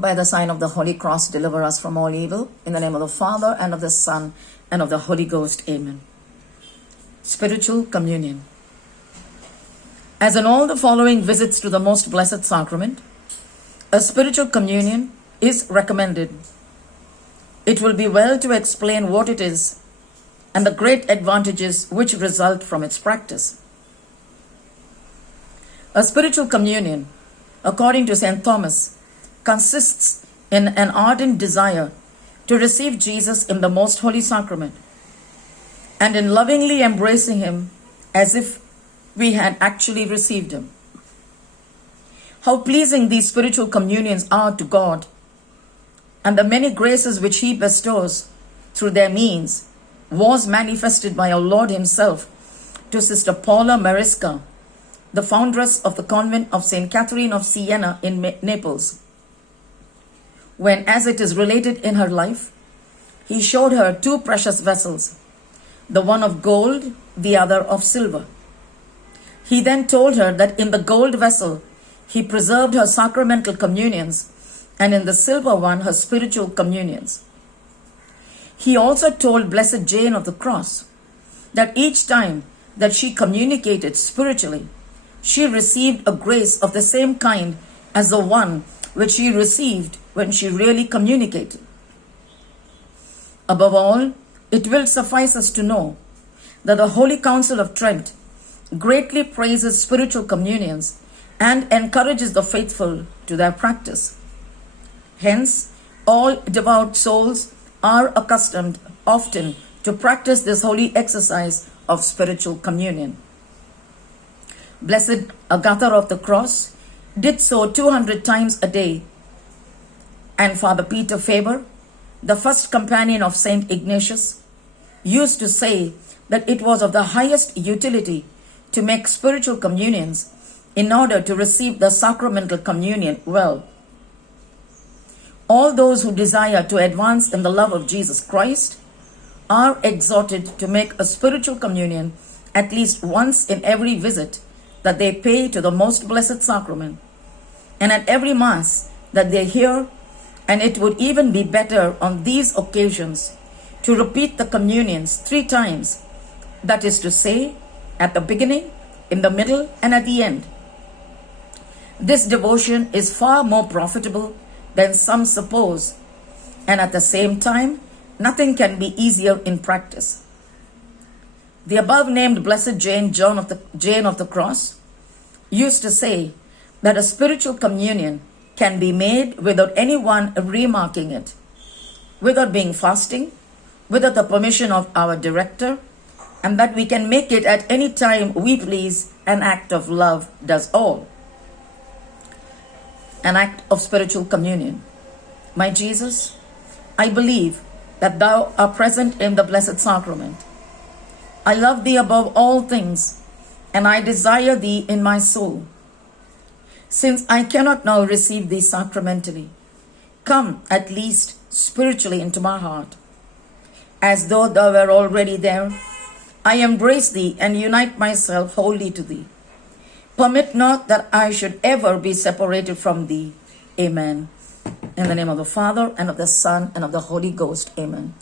By the sign of the Holy Cross, deliver us from all evil. In the name of the Father, and of the Son, and of the Holy Ghost. Amen. Spiritual Communion. As in all the following visits to the Most Blessed Sacrament, a spiritual communion is recommended. It will be well to explain what it is and the great advantages which result from its practice. A spiritual communion, according to St. Thomas, consists in an ardent desire to receive Jesus in the Most Holy Sacrament and in lovingly embracing Him as if we had actually received Him. How pleasing these spiritual communions are to God, and the many graces which He bestows through their means was manifested by our Lord Himself to Sister Paula Maresca, the foundress of the convent of St. Catherine of Siena in Naples, when, as it is related in her life, He showed her two precious vessels, the one of gold, the other of silver. He then told her that in the gold vessel He preserved her sacramental communions, and in the silver one her spiritual communions. He also told Blessed Jane of the Cross that each time that she communicated spiritually, she received a grace of the same kind as the one which she received when she really communicated. Above all, it will suffice us to know that the Holy Council of Trent greatly praises spiritual communions and encourages the faithful to their practice. Hence, all devout souls are accustomed often to practice this holy exercise of spiritual communion. Blessed Agatha of the Cross did so 200 times a day, and Father Peter Faber, the first companion of Saint Ignatius, used to say that it was of the highest utility to make spiritual communions in order to receive the sacramental communion well. All those who desire to advance in the love of Jesus Christ are exhorted to make a spiritual communion at least once in every visit that they pay to the Most Blessed Sacrament, and at every Mass that they hear, and it would even be better on these occasions to repeat the communions 3 times, that is to say, at the beginning, in the middle, and at the end. This devotion is far more profitable than some suppose, and at the same time, nothing can be easier in practice. The above-named Blessed Jane of the Cross used to say that a spiritual communion can be made without anyone remarking it, without being fasting, without the permission of our director, and that we can make it at any time we please. An act of love does all. An act of spiritual communion. My Jesus, I believe that Thou art present in the Blessed Sacrament. I love Thee above all things, and I desire Thee in my soul. Since I cannot now receive Thee sacramentally, come at least spiritually into my heart. As though Thou were already there, I embrace Thee and unite myself wholly to Thee. Permit not that I should ever be separated from Thee. Amen. In the name of the Father, and of the Son, and of the Holy Ghost. Amen.